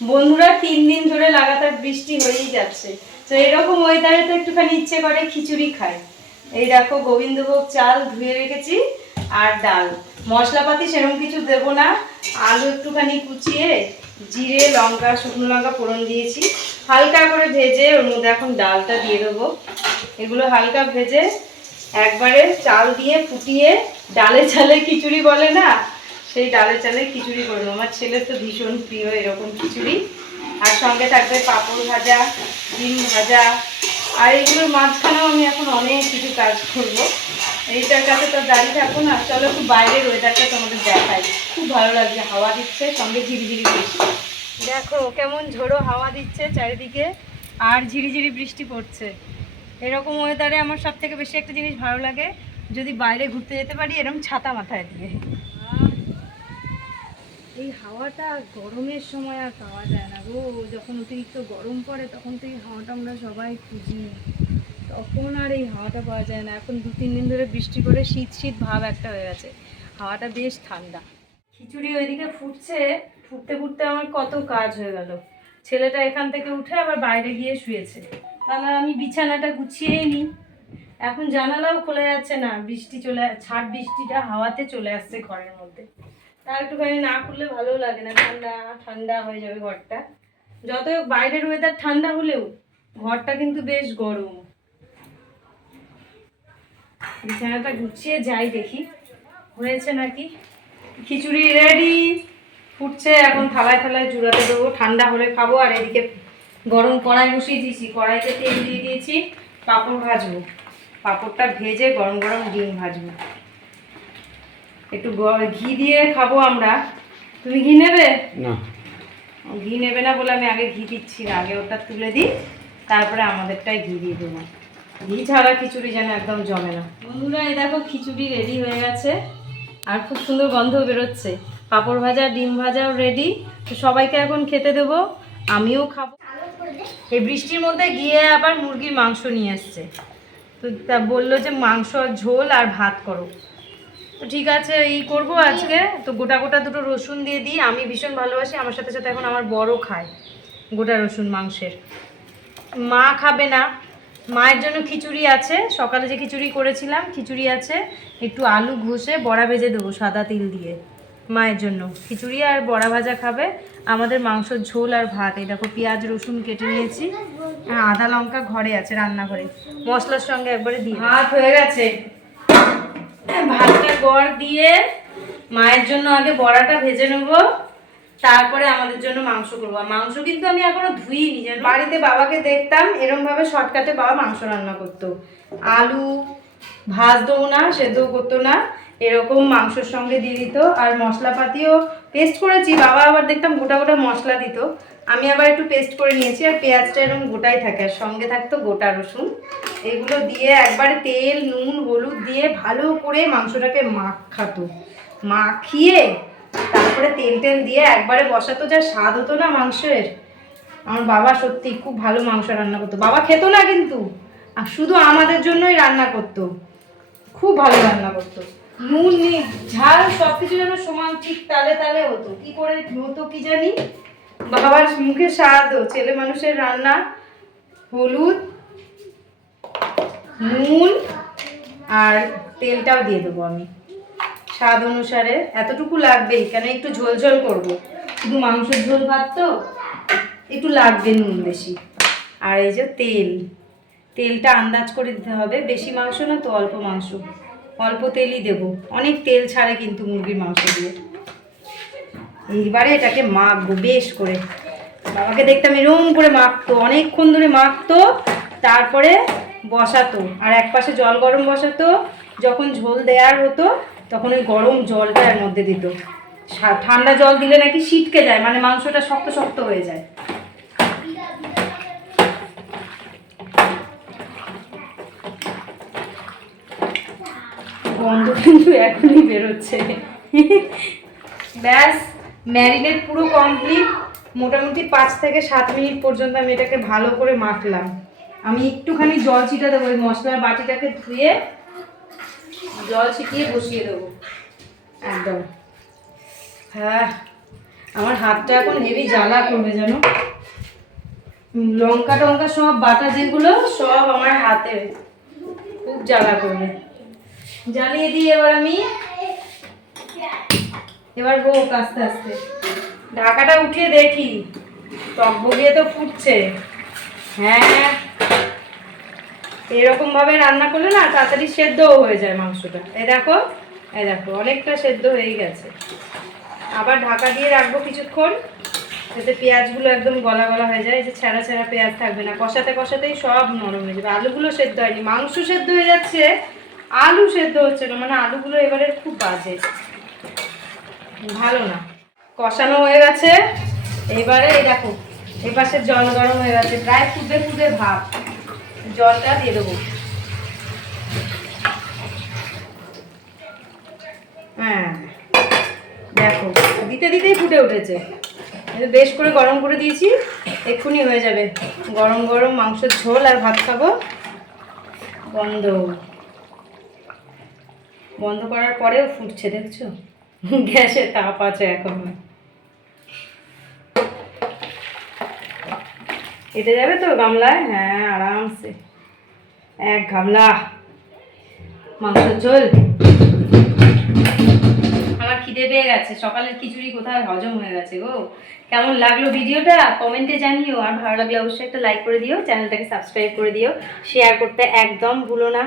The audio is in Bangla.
বন্ধুরা তিন দিন ধরে লাগাতার বৃষ্টি হয়েই যাচ্ছে। তো এরকম ওয়েদারে তো একটুখানি ইচ্ছে করে খিচুড়ি খাই। এই দেখো গোবিন্দভোগ চাল ধুয়ে রেখেছি আর ডাল। মশলাপাতি সেরকম কিছু দেবো না। আলু একটুখানি কুচিয়ে জিরে, লঙ্কা, শুকনো লঙ্কা ফোড়ন দিয়েছি। হালকা করে ভেজে ওর মধ্যে এখন ডালটা দিয়ে দেবো। এগুলো হালকা ভেজে একবারে চাল দিয়ে ফুটিয়ে ডালে চালে খিচুড়ি বলে না সেই ডালে চালে খিচুড়ি করব আমার ছেলের তো ভীষণ প্রিয় এরকম খিচুড়ি। আর সঙ্গে থাকবে পাঁপড় ভাজা, ডিম ভাজা। আর এগুলোর মাঝখানেও আমি এখন অনেক কিছু কাজ করব। এইটার কাছে তো দাঁড়িয়ে থাকব না। চলো একটু বাইরের ওয়েদারটা তোমাদের দেখাই। খুব ভালো লাগছে, হাওয়া দিচ্ছে, সঙ্গে ঝিরিঝিরি বৃষ্টি। দেখো কেমন ঝোড়ো হাওয়া দিচ্ছে চারিদিকে, আর ঝিরিঝিরি বৃষ্টি পড়ছে। এরকম ওয়েদারে আমার সব থেকে বেশি একটা জিনিস ভালো লাগে, যদি বাইরে ঘুরতে যেতে পারি এরকম ছাতা মাথায় দিয়ে। এই হাওয়াটা গরমের সময় আর পাওয়া যায় না গো। যখন অতিরিক্ত গরম পড়ে, তখন তো এই হাওয়াটা আমরা সবাই খুঁজি। তখন আর এই হাওয়াটা পাওয়া যায় না। এখন দু, তিন দিন ধরে বৃষ্টি করে শীত শীত ভাব একটা হয়ে গেছে। হাওয়াটা বেশ ঠান্ডা। খিচুড়ি ওইদিকে ফুটছে। ফুটতে ফুটতে আমার কত কাজ হয়ে গেল। ছেলেটা এখান থেকে উঠে আবার বাইরে গিয়ে শুয়েছে। তাহলে আমি বিছানাটা গুছিয়েই নিই। এখন জানালাও খোলা যাচ্ছে না। বৃষ্টি চলে ছাড় বৃষ্টিটা হাওয়াতে চলে আসছে ঘরের মধ্যে। তা একটুখানি না করলে ভালো লাগে না, ঠান্ডা ঠান্ডা হয়ে যাবে ঘরটা। হোক, বাইরের ওয়েদার ঠান্ডা হলেও ঘরটা কিন্তু বেশ গরম। বিছানাটা গুছিয়ে যাই দেখি, হয়েছে নাকি? খিচুড়ি রেডি ফুটছে, এখন থালায় থালায় জুড়াতে দেবো, ঠান্ডা হলে খাব, আর এদিকে গরম কড়াই বসিয়ে দিয়েছি। কড়াইতে তেল দিয়ে দিয়েছি, পাঁপড় ভাজবো। পাঁপড়টা ভেজে গরম গরম ডিম ভাজবো। একটু ঘি দিয়ে খাব আমরা। তুমি ঘি নেবে? না। ঘি নেবে না বলে আমি আগে ঘি দিচ্ছি না আগে ওটা তুলে দিই তারপরে আমাদেরটাই ঘি দিয়ে দেবো। ঘি ছাড়া খিচুড়ি যেন একদম জমে না। বন্ধুরা এই দেখো খিচুড়ি রেডি হয়ে গেছে। আর খুব সুন্দর গন্ধ বেরোচ্ছে। পাঁপড় ভাজা ডিম ভাজাও রেডি তো সবাইকে এখন খেতে দেবো আমিও খাব। এই বৃষ্টির মধ্যে গিয়ে আবার মুরগির মাংস নিয়ে এসছে। তো তা বলল যে মাংস আর ঝোল আর ভাত করো। তো ঠিক আছে, এই করব আজকে। তো গোটা গোটা দুটো রসুন দিয়ে দিই। আমি ভীষণ ভালোবাসি। আমার সাথে সাথে এখন আমার বড় খায় গোটা রসুন মাংসের। মা খাবে না। মায়ের জন্য খিচুড়ি আছে। সকালে যে খিচুড়ি করেছিলাম, খিচুড়ি আছে। একটু আলু ঘষে বড়া ভেজে দেবো সাদা তিল দিয়ে মায়ের জন্য। খিচুড়ি আর বড়া ভাজা খাবে। আমাদের মাংসর ঝোল আর ভাত। এই দেখো পেঁয়াজ, রসুন কেটে নিয়েছি। আর আদা লঙ্কা ঘরে আছে রান্নাঘরে। মশলার সঙ্গে একবারে দিয়ে ভাত হয়ে গেছে। গড় দিয়ে মায়ের জন্য আগে বড়াটা ভেজে নেব, তারপরে আমাদের জন্য মাংস করব। মাংস কিন্তু আমি এখনও ধুইনি, জানো? বাড়িতে বাবাকে দেখতাম এরম ভাবে শর্টকাটে বাবা মাংস রান্না করতো। আলু ভাজতেও না, সেদ্ধও করতো না, এরকম মাংসর সঙ্গে দিয়ে দিত। আর মশলাপাতিও পেস্ট করেছি, বাবা আবার দেখতাম গোটা গোটা মশলা দিত। আমি আবার একটু পেস্ট করে নিয়েছি, আর পেঁয়াজটা এরকম গোটাই থাকে, আর সঙ্গে থাকতো গোটা রসুন। এগুলো দিয়ে একবারে তেল, নুন, হলুদ দিয়ে ভালো করে মাংসটাকে মাখাতো। মাখিয়ে তারপরে তেল টেল দিয়ে একবারে বসাতো, যা স্বাদ হতো না মাংসের। আমার বাবা সত্যি খুব ভালো মাংস রান্না করতো। বাবা খেত না কিন্তু, আর শুধু আমাদের জন্যই রান্না করতো। খুব ভালো রান্না করতো। নুন ঝাল সব কিছু যেন সমান ঠিক তালে তালে হতো। কি করে হতো কি জানি? বাবার মুখে স্বাদ, ছেলে মানুষের রান্না, হলুদ নুন আর তেলটাও দিয়ে দেবো আমি। স্বাদ অনুসারে এতটুকু লাগবেই, কেন একটু ঝোল ঝোল করব? শুধু মাংসের ঝোল ভাত তো, একটু লাগবে নুন বেশি। আর এই যে তেল, তেলটা আন্দাজ করে দিতে হবে, বেশি মাংস না তো অল্প মাংস। অল্প তেলই দেব। অনেক তেল ছাড়ে কিন্তু মুরগির মাংস দিয়ে। এইবারে এটাকে মাখবো বেশ করে। বাবাকে দেখতাম এরকম করে মাখতো, অনেকক্ষণ ধরে মাখতো, তারপরে বসাতো। আর এক পাশে জল গরম বসাতো, যখন ঝোল দেওয়ার হতো, তখন ওই গরম জলটা এর মধ্যে দিত। ঠান্ডা জল দিলে নাকি ছিটকে যায় মানে মাংসটা শক্ত শক্ত হয়ে যায়। গন্ধ কিন্তু এখনই বেরোচ্ছে। ব্যাস, ম্যারিনেট পুরো কমপ্লিট। মোটামুটি পাঁচ থেকে সাত মিনিট পর্যন্ত আমি এটাকে ভালো করে মাখলাম। আমি একটুখানি জল ছিটা দেবো, ওই মশলার বাটিটাকে ধুয়ে জল ছিটিয়ে বসিয়ে দেবো। একদম। হ্যাঁ আমার হাতটা এখন হেভি জ্বালা করবে যেন লঙ্কা টঙ্কা সব বাটা যেগুলো, সব আমার হাতে খুব জ্বালা করবে। জ্বালিয়ে দিই এবার আমি, এবার হোক আস্তে আস্তে। ঢাকাটা উঠিয়ে দেখি টক বগিয়ে তো ফুটছে। হ্যাঁ এরকম ভাবে রান্না করলে না তাড়াতাড়ি সেদ্ধও হয়ে যায় মাংসটা। এ দেখো এ দেখো, অনেকটা সেদ্ধ হয়ে গেছে। আবার ঢাকা দিয়ে রাখব কিছুক্ষণ, যাতে পেঁয়াজগুলো একদম গলা গলা হয়ে যায়। যে ছেঁড়া ছেঁড়া পেঁয়াজ থাকবে না, কষাতে কষাতেই সব নরম হয়ে যাবে। আলুগুলো সেদ্ধ হয়নি, মাংস সেদ্ধ হয়ে যাচ্ছে, আলু সেদ্ধ হচ্ছে না মানে আলুগুলো এবারে খুব বাজে। ভালো না। কষানো হয়ে গেছে, এবারে এই দেখো, এপাশে জল গরম হয়ে গেছে, প্রায় ফুটে ফুটে ভাব। জলটা দিয়ে দেবো। হ্যাঁ দেখো, দিতে দিতেই ফুটে উঠেছে। বেশ করে গরম করে দিয়েছি, এক্ষুনি হয়ে যাবে। গরম গরম মাংসের ঝোল আর ভাত খাব। বন্ধ। বন্ধ করার পরেও ফুটছে, দেখছ? গ্যাসে তাপ আছে এখন। কেটে যাবে তো গামলায়? হ্যাঁ আরামসে। এক গামলা। মাংস ঝোল। আমার খিদে পেয়ে গেছে। সকালের খিচুড়ি কোথায়? হজম হয়ে গেছে গো। কেমন লাগল ভিডিওটা? কমেন্টে জানিও। আর ভালো লাগলে অবশ্যই একটা লাইক করে দিও। চ্যানেলটাকে সাবস্ক্রাইব করে দিও। শেয়ার করতে একদম ভুলো না।